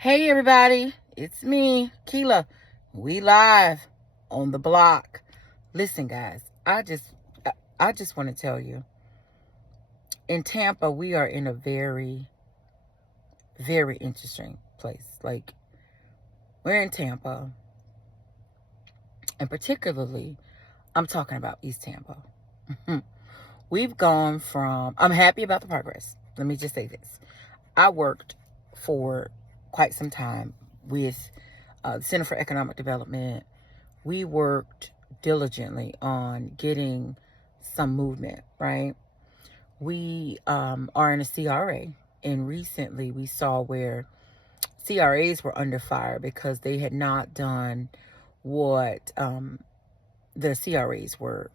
Hey everybody, it's me, Keela. We live on the block. Listen, guys, I just want to tell you, in Tampa, we are in a very, very interesting place. Like, we're in Tampa, and particularly, I'm talking about East Tampa. We've gone from, I'm happy about the progress. Let me just say this. I worked for quite some time with the Center for Economic Development. We worked diligently on getting some movement, right? We are in a CRA, and recently we saw where CRAs were under fire because they had not done what the CRAs were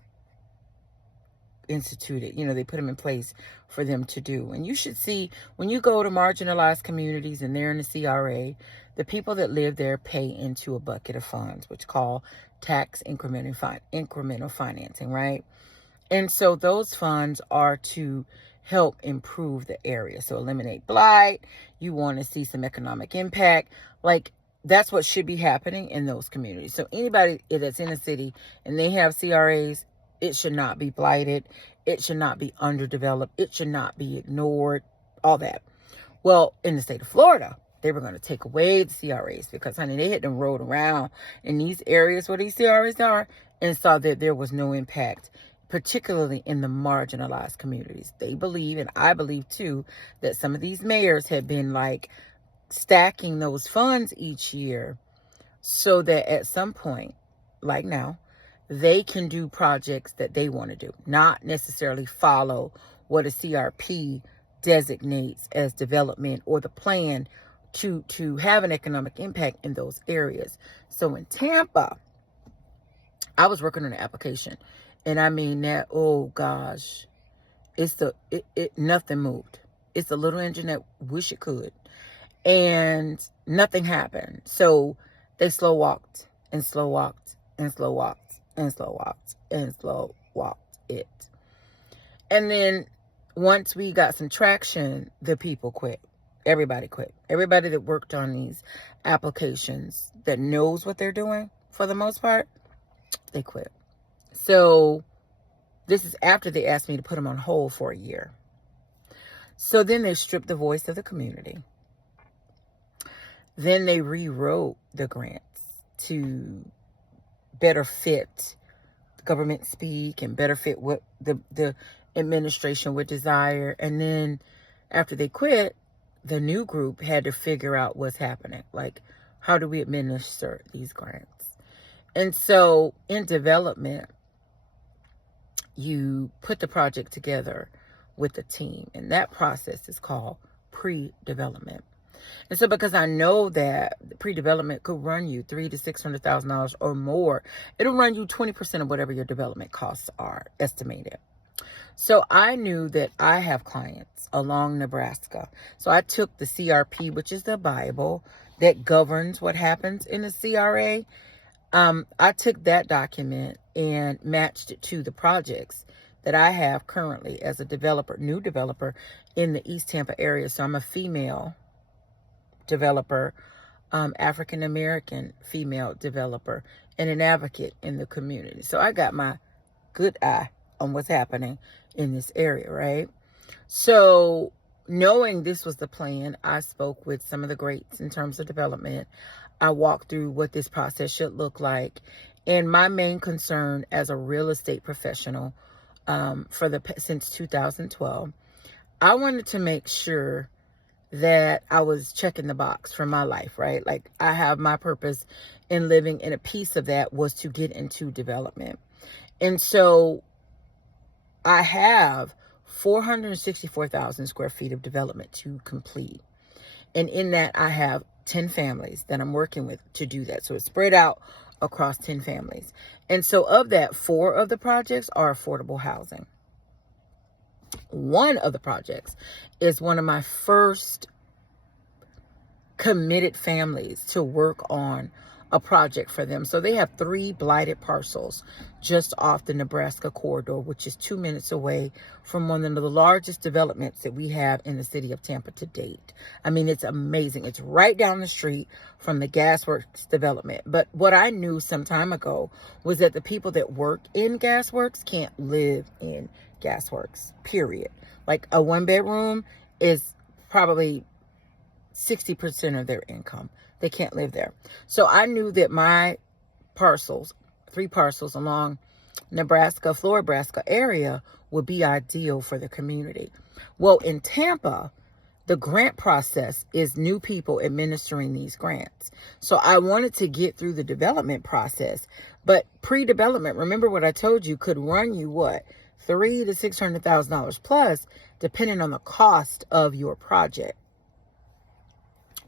instituted. They put them in place for them to do. And you should see, when you go to marginalized communities and they're in the CRA, the people that live there pay into a bucket of funds, which call tax incremental financing, right? And so those funds are to help improve the area. So eliminate blight. You want to see some economic impact. Like, that's what should be happening in those communities. So anybody that's in a city and they have CRAs, it should not be blighted. It should not be underdeveloped. It should not be ignored. All that. Well, in the state of Florida, they were going to take away the CRAs because, honey, they had them rode around in these areas where these CRAs are and saw that there was no impact, particularly in the marginalized communities. They believe, and I believe too, that some of these mayors had been like stacking those funds each year so that at some point, like now, they can do projects that they want to do, not necessarily follow what a CRP designates as development or the plan to have an economic impact in those areas. So in Tampa, I was working on an application, and I mean that, oh gosh, nothing moved. It's a little engine that wish it could, and nothing happened. So they slow walked and slow walked and slow walked and slow walked and slow walked it. And then once we got some traction, the people quit. Everybody quit. Everybody that worked on these applications that knows what they're doing, for the most part, they quit. So this is after they asked me to put them on hold for a year. So then they stripped the voice of the community. Then they rewrote the grants to better fit government speak and better fit what the administration would desire. And then after they quit, the new group had to figure out what's happening. Like, how do we administer these grants? And so in development, you put the project together with the team, and that process is called pre-development. And so because I know that pre-development could run you $300,000 to $600,000 or more, it'll run you 20% of whatever your development costs are estimated. So I knew that I have clients along Nebraska. So I took the CRP, which is the Bible that governs what happens in the CRA. I took that document and matched it to the projects that I have currently as a developer, new developer in the East Tampa area. So I'm a female developer, African-American female developer, and an advocate in the community. So I got my good eye on what's happening in this area, right? So knowing this was the plan, I spoke with some of the greats in terms of development. I walked through what this process should look like. And my main concern as a real estate professional since 2012, I wanted to make sure that I was checking the box for my life, right? Like, I have my purpose in living, and a piece of that was to get into development. And so I have 464,000 square feet of development to complete. And in that, I have 10 families that I'm working with to do that. So it's spread out across 10 families. And so of that, 4 of the projects are affordable housing. One of the projects is one of my first committed families to work on a project for them. So they have 3 blighted parcels just off the Nebraska corridor, which is 2 minutes away from one of the largest developments that we have in the city of Tampa to date. I mean, it's amazing. It's right down the street from the Gasworks development. But what I knew some time ago was that the people that work in Gasworks can't live in Gasworks, period. Like a 1-bedroom is probably 60% of their income. They can't live there. So I knew that my parcels, 3 parcels along Nebraska, Florida area would be ideal for the community. Well, in Tampa, the grant process is new people administering these grants. So I wanted to get through the development process, but pre-development, remember what I told you, could run you what? $300,000 to $600,000 plus, depending on the cost of your project.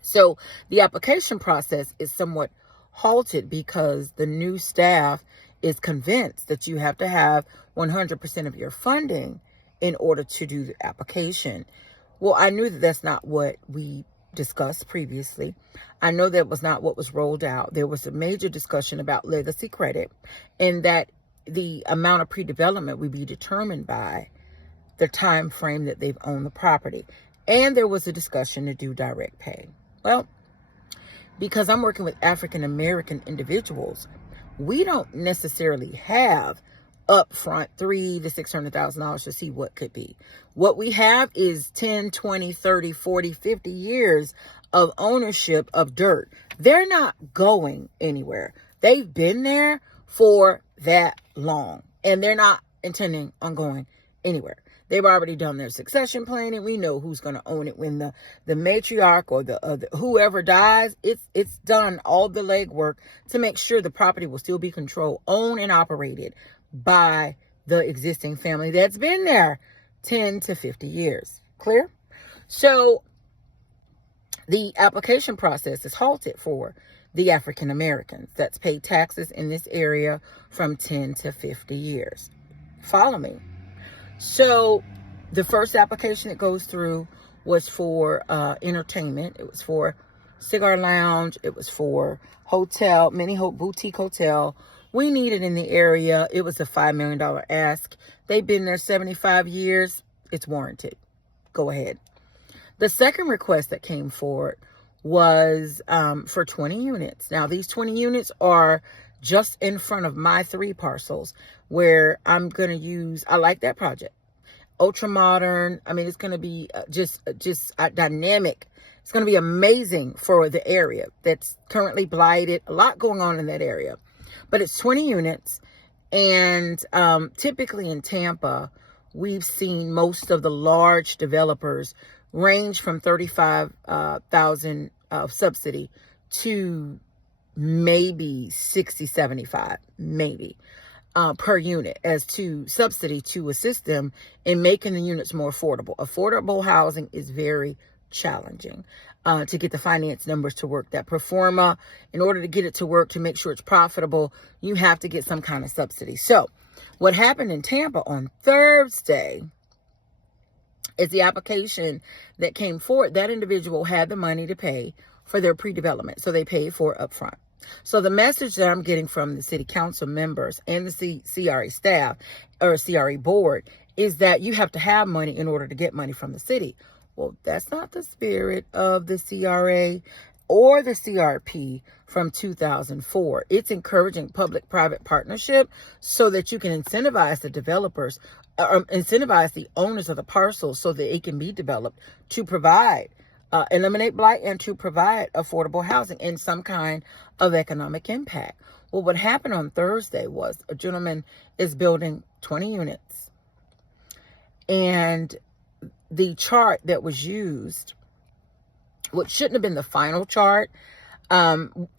So the application process is somewhat halted because the new staff is convinced that you have to have 100% of your funding in order to do the application. Well, I knew that that's not what we discussed previously. I know that was not what was rolled out. There was a major discussion about legacy credit, and that the amount of pre-development would be determined by the time frame that they've owned the property. And there was a discussion to do direct pay. Well, because I'm working with African American individuals, we don't necessarily have upfront $300,000 to $600,000 to see what could be. What we have is 10, 20, 30, 40, 50 years of ownership of dirt. They're not going anywhere. They've been there for that long, and they're not intending on going anywhere. They've already done their succession planning. We know who's going to own it when the matriarch or the whoever dies. It's done all the legwork to make sure the property will still be controlled, owned, and operated by the existing family that's been there 10 to 50 years. Clear? So the application process is halted for the African Americans that's paid taxes in this area from 10 to 50 years. Follow me. So the first application that goes through was for entertainment. It was for cigar lounge. It was for hotel, boutique hotel. We need it in the area. It was a $5 million ask. They've been there 75 years. It's warranted. Go ahead. The second request that came forward was for 20 units. Now, these 20 units are just in front of my 3 parcels where I'm going to use, I like that project. Ultra modern. I mean, it's going to be just dynamic. It's going to be amazing for the area that's currently blighted. A lot going on in that area. But it's 20 units. And typically in Tampa, we've seen most of the large developers range from $35,000 of subsidy to maybe 60, 75, maybe per unit as to subsidy to assist them in making the units more affordable. Affordable housing is very challenging to get the finance numbers to work. That pro forma, in order to get it to work, to make sure it's profitable, you have to get some kind of subsidy. So what happened in Tampa on Thursday is the application that came forward. That individual had the money to pay for their pre-development, so they paid for it up front. So the message that I'm getting from the city council members and the CRA staff or CRA board is that you have to have money in order to get money from the city. Well, that's not the spirit of the CRA or the CRP from 2004. It's encouraging public-private partnership so that you can incentivize the developers, incentivize the owners of the parcels so that it can be developed to provide eliminate blight and to provide affordable housing and some kind of economic impact. Well, what happened on Thursday was a gentleman is building 20 units, and the chart that was used, which shouldn't have been the final chart,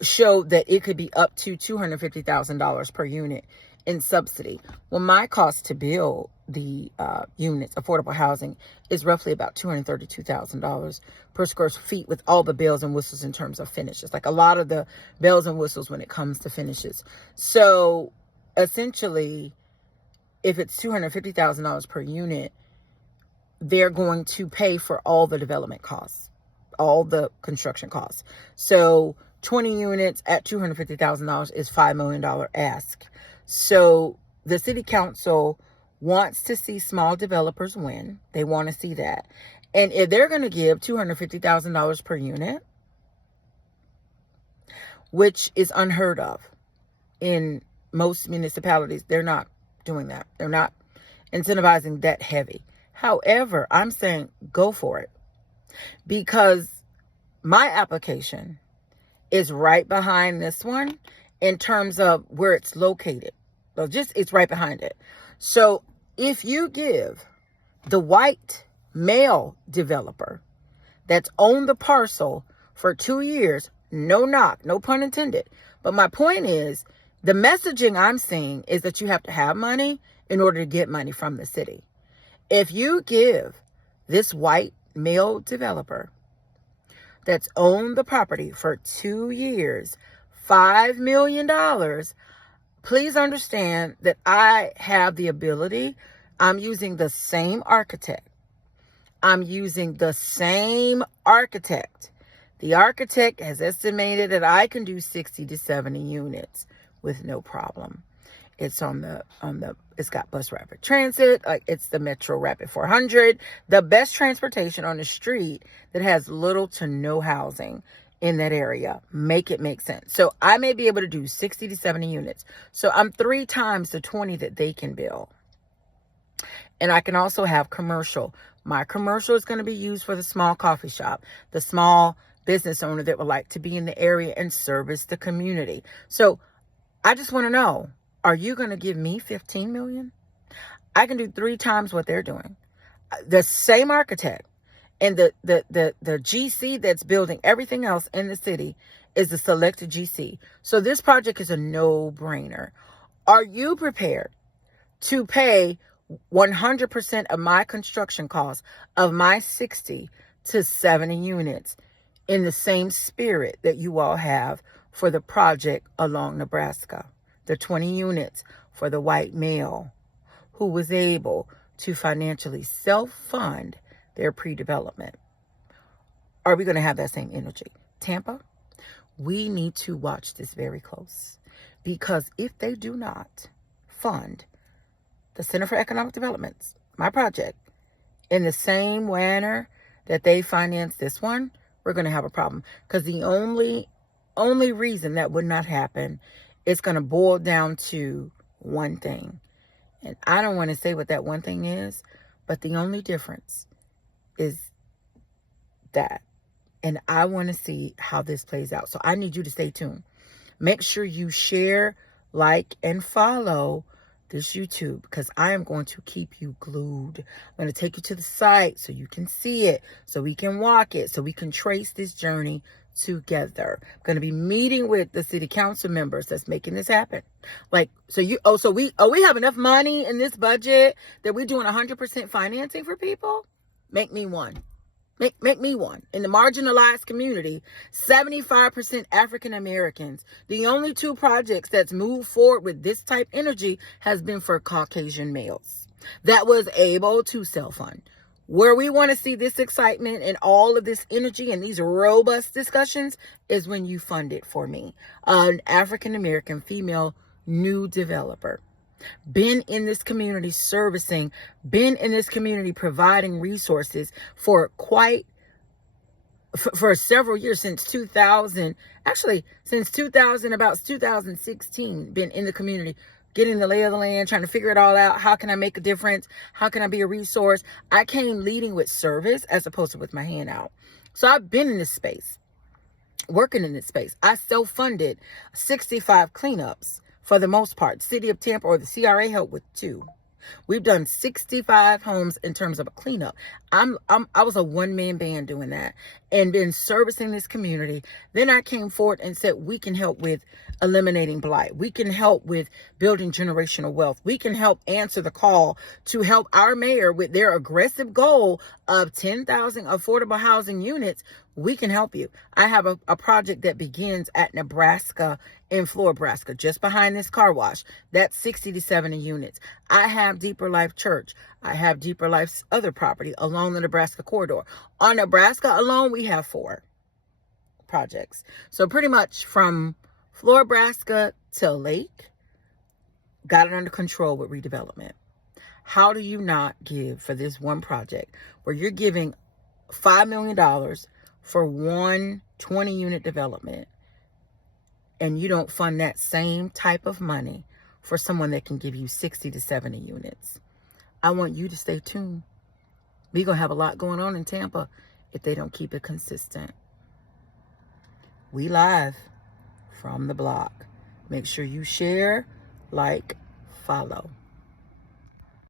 showed that it could be up to $250,000 per unit in subsidy. Well, my cost to build the units, affordable housing, is roughly about $232,000 per square feet with all the bells and whistles in terms of finishes. Like a lot of the bells and whistles when it comes to finishes. So essentially, if it's $250,000 per unit, they're going to pay for all the development costs, all the construction costs. So 20 units at $250,000 is $5 million ask. So the city council wants to see small developers win. They want to see that. And if they're going to give $250,000 per unit, which is unheard of in most municipalities, they're not doing that. They're not incentivizing that heavy. However, I'm saying go for it, because my application is right behind this one in terms of where it's located. So it's right behind it. So if you give the white male developer that's owned the parcel for 2 years, no knock, no pun intended. But my point is, the messaging I'm seeing is that you have to have money in order to get money from the city. If you give this white male developer that's owned the property for 2 years, $5 million, please understand that I have the ability. I'm using the same architect. The architect has estimated that I can do 60 to 70 units with no problem. It's it's got bus rapid transit. It's the Metro Rapid 400, the best transportation on the street that has little to no housing in that area. Make it make sense. So I may be able to do 60 to 70 units. So I'm 3 times the 20 that they can build. And I can also have commercial. My commercial is going to be used for the small coffee shop, the small business owner that would like to be in the area and service the community. So I just want to know, are you going to give me $15 million? I can do 3 times what they're doing. The same architect and the GC that's building everything else in the city is the selected GC. So this project is a no-brainer. Are you prepared to pay 100% of my construction costs of my 60 to 70 units in the same spirit that you all have for the project along Nebraska? The 20 units for the white male who was able to financially self-fund their pre-development. Are we going to have that same energy? Tampa, we need to watch this very close, because if they do not fund the Center for Economic Development's, my project, in the same manner that they financed this one, we're going to have a problem. Because the only reason that would not happen, it's going to boil down to one thing. And I don't want to say what that one thing is, but the only difference is that. And I want to see how this plays out. So I need you to stay tuned. Make sure you share, like, and follow this YouTube, because I am going to keep you glued. I'm going to take you to the site so you can see it, so we can walk it, so we can trace this journey together. I'm going to be meeting with the city council members that's making this happen. We have enough money in this budget that we're doing 100% financing for people? Make me one. Make me one. In the marginalized community, 75% African Americans. The only 2 projects that's moved forward with this type energy has been for Caucasian males that was able to self-fund. Where we want to see this excitement and all of this energy and these robust discussions is when you fund it for me. An African American female new developer. Been in this community servicing, been in this community providing resources for several years, since 2000, since 2016, been in the community, getting the lay of the land, trying to figure it all out. How can I make a difference? How can I be a resource? I came leading with service as opposed to with my hand out. So I've been in this space, working in this space. I self-funded 65 cleanups. For the most part, City of Tampa or the CRA helped with 2. We've done 65 homes in terms of a cleanup. I was a one-man band doing that and been servicing this community. Then I came forward and said, we can help with eliminating blight. We can help with building generational wealth. We can help answer the call to help our mayor with their aggressive goal of 10,000 affordable housing units. We can help you. I have a project that begins at Nebraska in Nebraska, just behind this car wash. That's 60 to 70 units. I have Deeper Life Church. I have Deeper Life's other property along the Nebraska corridor. On Nebraska alone, we have 4. projects. So pretty much from Florabraska to Lake, got it under control with redevelopment. How do you not give for this one project where you're giving $5 million for one 20-unit development, and you don't fund that same type of money for someone that can give you 60 to 70 units? I want you to stay tuned. We're going to have a lot going on in Tampa if they don't keep it consistent. We live from the block. Make sure you share, like, follow.